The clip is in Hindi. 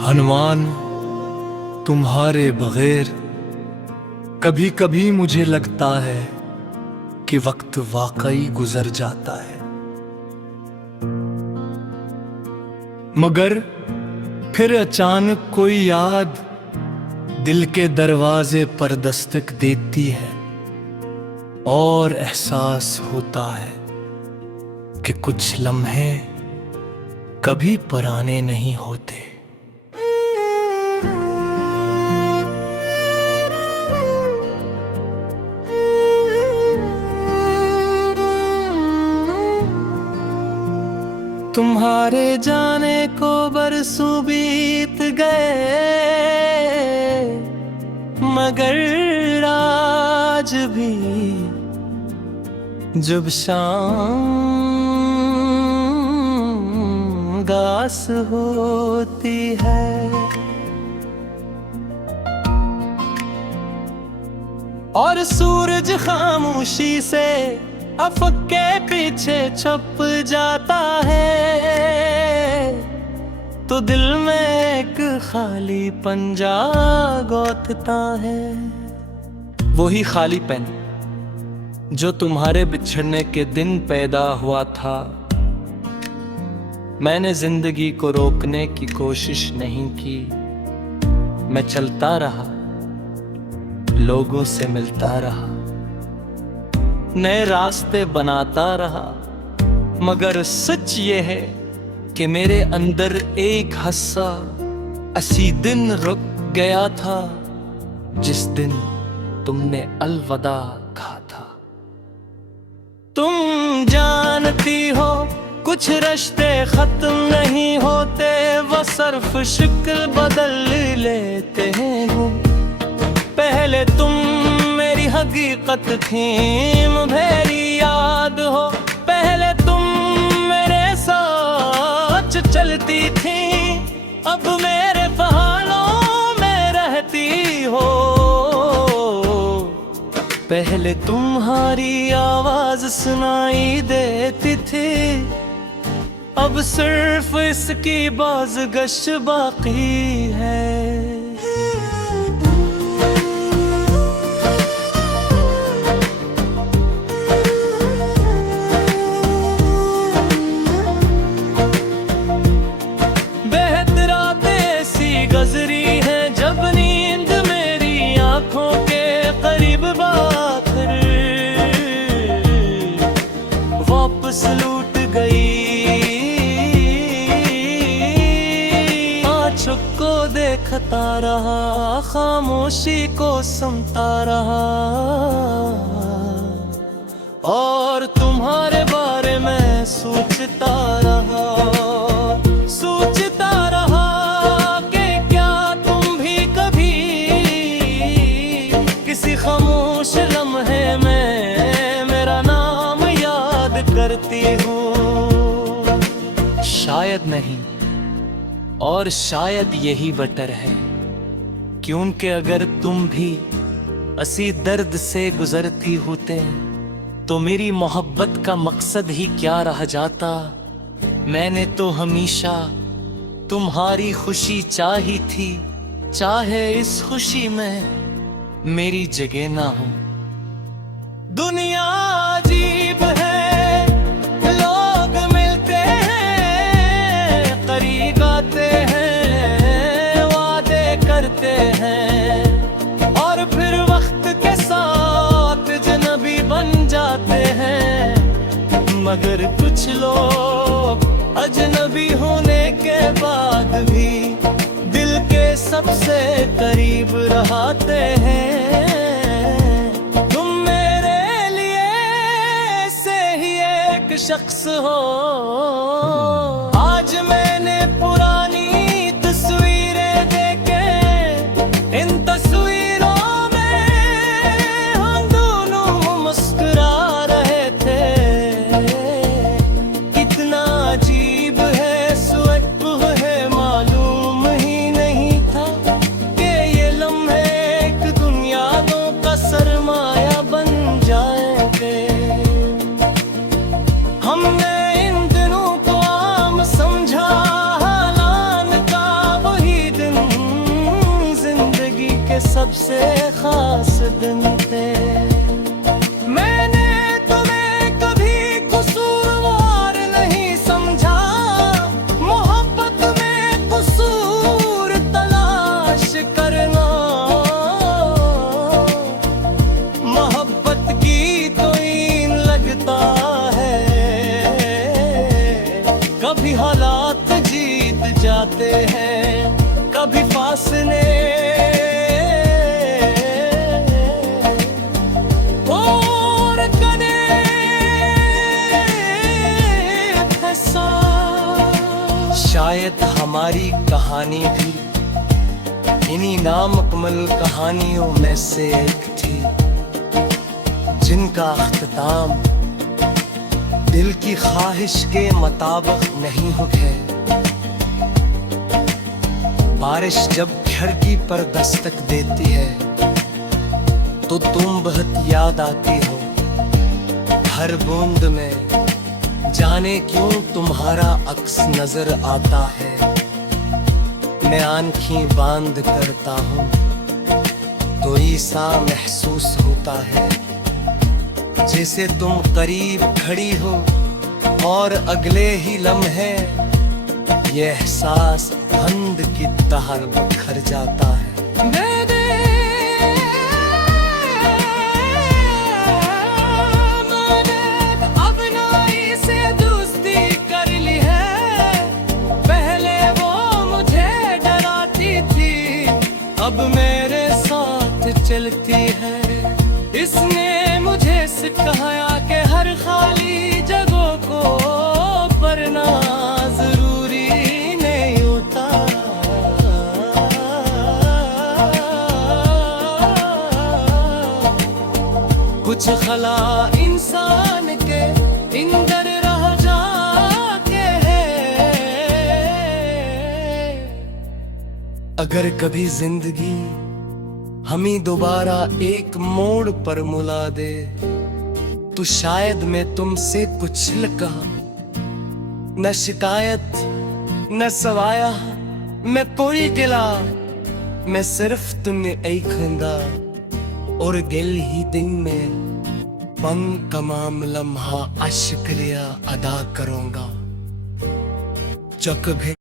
हनुमान, तुम्हारे बगैर कभी कभी मुझे लगता है कि वक्त वाकई गुजर जाता है, मगर फिर अचानक कोई याद दिल के दरवाजे पर दस्तक देती है और एहसास होता है कि कुछ लम्हे कभी पुराने नहीं होते। तुम्हारे जाने को बरसों बीत गए, मगर आज भी जब शाम गास होती है, और सूरज खामोशी से अफक के पीछे छुप जाता है, तो दिल में एक खाली पंजा गौथता है। वही खालीपन जो तुम्हारे बिछड़ने के दिन पैदा हुआ था। मैंने जिंदगी को रोकने की कोशिश नहीं की, मैं चलता रहा, लोगों से मिलता रहा, नए रास्ते बनाता रहा, मगर सच ये है कि मेरे अंदर एक हिस्सा ऐसी दिन रुक गया था जिस दिन तुमने अलविदा कहा था। तुम जानती हो कुछ रिश्ते खत्म नहीं होते, वो सिर्फ शक्ल बदल लेते हैं। पहले तुम मेरी हकीकत थी, मेरी याद हो, पहले तुम मेरे साथ चलती थी, अब मेरे ख्यालों में रहती हो। पहले तुम्हारी आवाज सुनाई देती थी, अब सिर्फ इसकी बाज़गश बाकी है। गजरी है जब नींद मेरी आंखों के करीब आकर वापस लूट गई, आँखों को देखता रहा, खामोशी को सुनता रहा, और तुम्हारे बारे में सोचता रहा, सोचता रहा खामोश लम्हे में मेरा नाम याद करती हूँ। शायद नहीं, और शायद यही बेटर है, क्योंकि अगर तुम भी इसी दर्द से गुजरती होते तो मेरी मोहब्बत का मकसद ही क्या रह जाता। मैंने तो हमेशा तुम्हारी खुशी चाही थी, चाहे इस खुशी में मेरी जगह ना हो। दुनिया अजीब है, लोग मिलते हैं, करीब आते हैं, वादे करते हैं, और फिर वक्त के साथ अजनबी बन जाते हैं, मगर कुछ लोग अजनबी होने के बाद भी दिल के सबसे करीब रहते हैं। तुम मेरे लिए से ही एक शख्स हो। आज मैंने पुरानी तस्वीरें देखे, इन तस्वीरों में हम दोनों मुस्कुरा रहे थे। कितना अजीब है, स्वप्न है, मालूम ही नहीं था कि ये लम्हे एक दुनिया का सरमाया बन जाएंगे। हमने इन दिनों को सबसे खास दिन थे। मैंने तुम्हें कभी कसूरवार नहीं समझा, मोहब्बत में कसूर तलाश करना। मोहब्बत की तो ईन लगता है, कभी हालात जीत जाते हैं, कभी फासले और कने फंसा। शायद हमारी कहानी भी इन्हीं नामुकम्मल कहानियों में से एक थी, जिनका अख्ताम दिल की ख्वाहिश के मुताबिक नहीं है। बारिश जब खिड़की पर दस्तक देती है तो तुम बहुत याद आती हो। हर बूंद में जाने क्यों तुम्हारा अक्स नजर आता है। मैं आंखें बांद करता हूँ तो ऐसा महसूस होता है जैसे तुम करीब खड़ी हो और अगले ही लम्हे ये एहसास बंद की तरह बिखर जाता है। मैंने अपनाई से दोस्ती कर ली है, पहले वो मुझे डराती थी, अब मेरे साथ चलती है। इसने मुझे सिखाया कि हर खाली जगह को भरना जरूरी नहीं होता। कुछ खला इंसान के इंदर रह जाके है। अगर कभी जिंदगी हमें दोबारा एक मोड़ पर मुला दे तो शायद मैं तुमसे कुछ न कहा, न शिकायत न सवाया, मैं कोई गिला, मैं सिर्फ तुम्हें एक खंदा और गिल ही दिन में पन तमाम लम्हा शुक्रिया अदा करूंगा। जब भी